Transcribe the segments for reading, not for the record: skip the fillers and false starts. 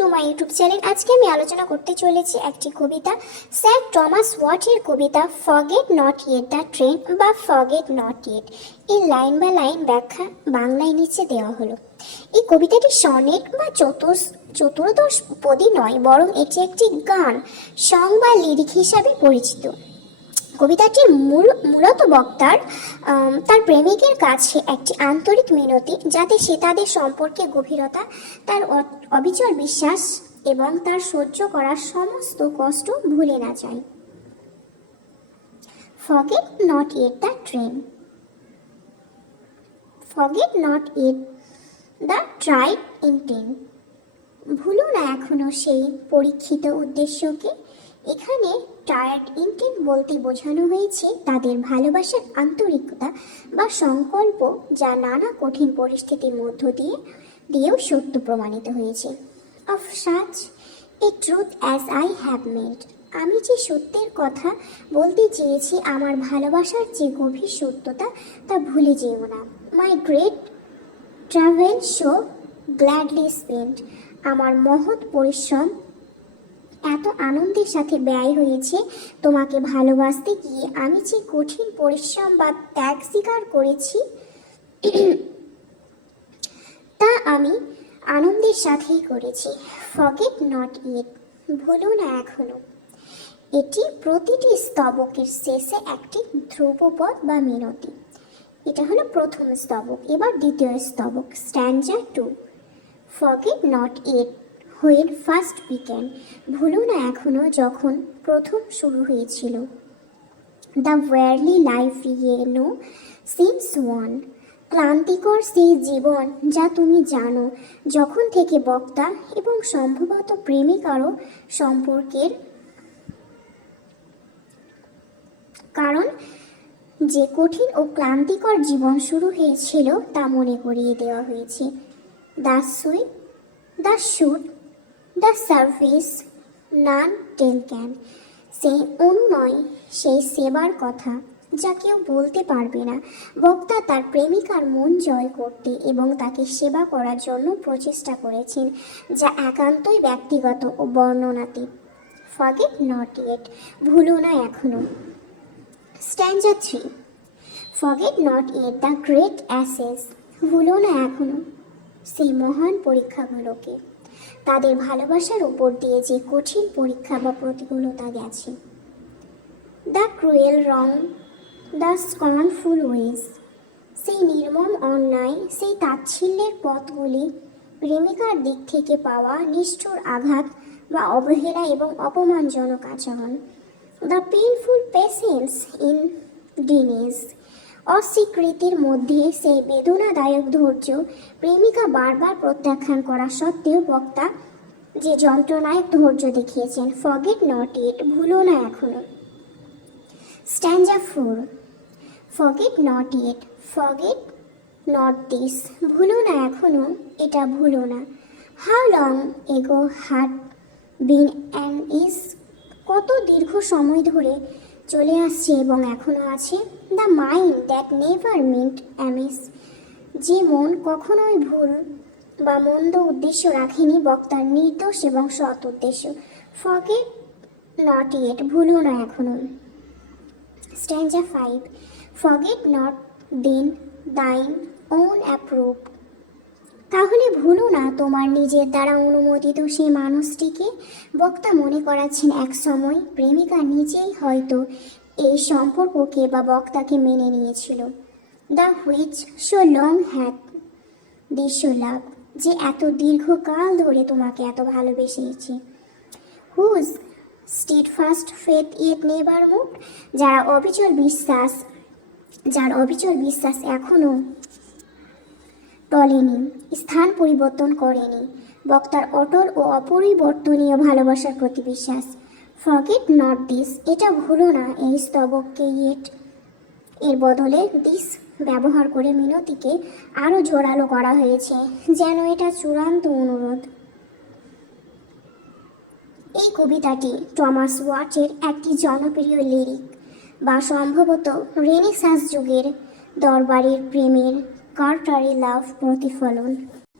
To my YouTube channel. আজকে আমি আলোচনা করতে চলেছি একটি কবিতা, স্যার টমাস ওয়াটের কবিতা forget not yet the train বা ফরগেট নট ইয়েট। এর লাইন বা লাইন ব্যাখ্যা বাংলায় নিচে দেওয়া হলো। এই কবিতাটি সনেট বা চতুর্দশ পদী নয়, বরং এটি একটি গান, সং বা লিরিক হিসাবে পরিচিত। কবিতাটির মূলত বক্তার তার প্রেমিকের কাছে একটি আন্তরিক মিনতি, যাতে সে তাদের সম্পর্কে গভীরতা, তার অবিচল বিশ্বাস এবং তার সহ্য করার সমস্ত কষ্ট ভুলে না যায়। Forget not yet the train, forget not yet the tried intent. ভুলো না এখনো সেই পরীক্ষিত উদ্দেশ্যকে। এখানে ট্রায়াড ইন্টেন্ট বলতে বোঝানো হয়েছে তাদের ভালোবাসার আন্তরিকতা বা সংকল্প, যা নানা কঠিন পরিস্থিতির মধ্য দিয়েও সত্য প্রমাণিত হয়েছে। Of such a truth as I have made, আমি যে সত্যের কথা বলতে চেয়েছি, আমার ভালোবাসার যে গভীর সত্যতা, তা ভুলে যেও না। My great travail so gladly spent, আমার মহৎ পরিশ্রম এত আনন্দের সাথে ব্যয় হয়েছে তোমাকে ভালোবাসতে গিয়ে। আমি যে কঠিন পরিশ্রম বা ত্যাগ স্বীকার করেছি, তা আমি আনন্দের সাথেই করেছি। ফরগেট নট ইয়েট, ভুলো না এখনো। এটি প্রতিটি স্তবকের শেষে একটি ধ্রুপপদ বা মিনতি। এটা হলো প্রথম স্তবক। এবার দ্বিতীয় স্তবক, স্ট্যাঞ্জা 2। Forget not yet when first began, ভুলো না এখনো যখন প্রথম শুরু হয়েছিল। দ্য ওয়ারলি লাইফ ইয়ে নো সিন্স ওয়ান, ক্লান্তিকর সেই জীবন যা তুমি জানো, যখন থেকে বক্তা এবং সম্ভবত প্রেমিকারও সম্পর্কের কারণ যে কঠিন ও ক্লান্তিকর জীবন শুরু হয়েছিল তা মনে করিয়ে দেওয়া হয়েছে। The suit, the suit, the service none tell can, সেই অনুনয়, সেই সেবার কথা যা কেউ বলতে পারবে না। বক্তা তার প্রেমিকার মন জয় করতে এবং তাকে সেবা করার জন্য প্রচেষ্টা করেছেন, যা একান্তই ব্যক্তিগত ও বর্ণনাতীত। ফরগেট নট ইয়েট, ভুলো না এখনো। Stanza 3। Forget not yet the great assays, ভুলো না এখনো সেই মহান পরীক্ষাগুলোকে, তাদের ভালোবাসার উপর দিয়ে যে কঠিন পরীক্ষা বা প্রতিকূলতা গেছে। The cruel wrong, the scornful ways, সেই নির্মম অন্যায়, সেই তাচ্ছিল্যের পথগুলি, প্রেমিকার দিক থেকে পাওয়া নিষ্ঠুর আঘাত বা অবহেলা এবং অপমানজনক আচরণ। দ্য পেইনফুল পেশেন্স ইন ডিনেস, অস্বীকৃতির মধ্যে সেই বেদনাদায়ক ধৈর্য, প্রেমিকা বারবার প্রত্যাখ্যান করা সত্ত্বেও বক্তা যে যন্ত্রণায় ধৈর্য দেখিয়েছেন। ফরগেট নট ইয়েট, ভুলো না এখনো। স্ট্যাঞ্জা 4। Forget not yet, forget not this, ভুলো না এখনো, এটা ভুলো না। How long ago had been and is, কত দীর্ঘ সময় ধরে চলে আসছে এবং এখনো আছে। The mind that never mint Amiss, যে মন কখনোই ভুল বা মন্দ উদ্দেশ্য রাখেনি, বক্তার নির্দোষ এবং সৎ উদ্দেশ্য। ফরগেট নট ইয়েট, ভুলো না এখনো। Stanza 5। Forget not then thine own approve, তাহলে ভুলো না তোমার নিজের দ্বারা অনুমোদিত সেই মানুষটিকে। বক্তা মনে করাচ্ছেন এক সময় প্রেমিকা নিজেই হয়তো এই সম্পর্ককে বা বক্তাকে মেনে নিয়েছিল। The which so long had this so love, যে এত দীর্ঘকাল ধরে তোমাকে এত ভালোবেসেছে। Whose steadfast faith yet never moved, যার অবিচল বিশ্বাস এখনো টলেনি, স্থান পরিবর্তন করেনি। বক্তার অটল ও অপরিবর্তনীয় ভালোবাসার প্রতি বিশ্বাস। ফরগেট নট দিস, এটা ভুলো না এই স্তবককে ইয়েট এর বদলে দিস ব্যবহার করে মিনতিকে আরও জোরালো করা হয়েছে, যেন এটা চূড়ান্ত অনুরোধ। এই কবিতাটি টমাস ওয়াটের একটি জনপ্রিয় লিরিক বা সম্ভবত রেনেসাঁস যুগের দরবারের প্রেমের কার্টারি লাভ প্রতিফলন।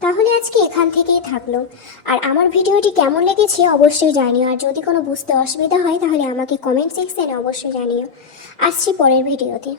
তাহলে আজকে এখান থেকেই থাকলো। আর আমার ভিডিওটি কেমন লেগেছে অবশ্যই জানিও, আর যদি কোনো বুঝতে অসুবিধা হয় তাহলে আমাকে কমেন্ট সেকশনে অবশ্যই জানিও। আসছি পরের ভিডিওতে।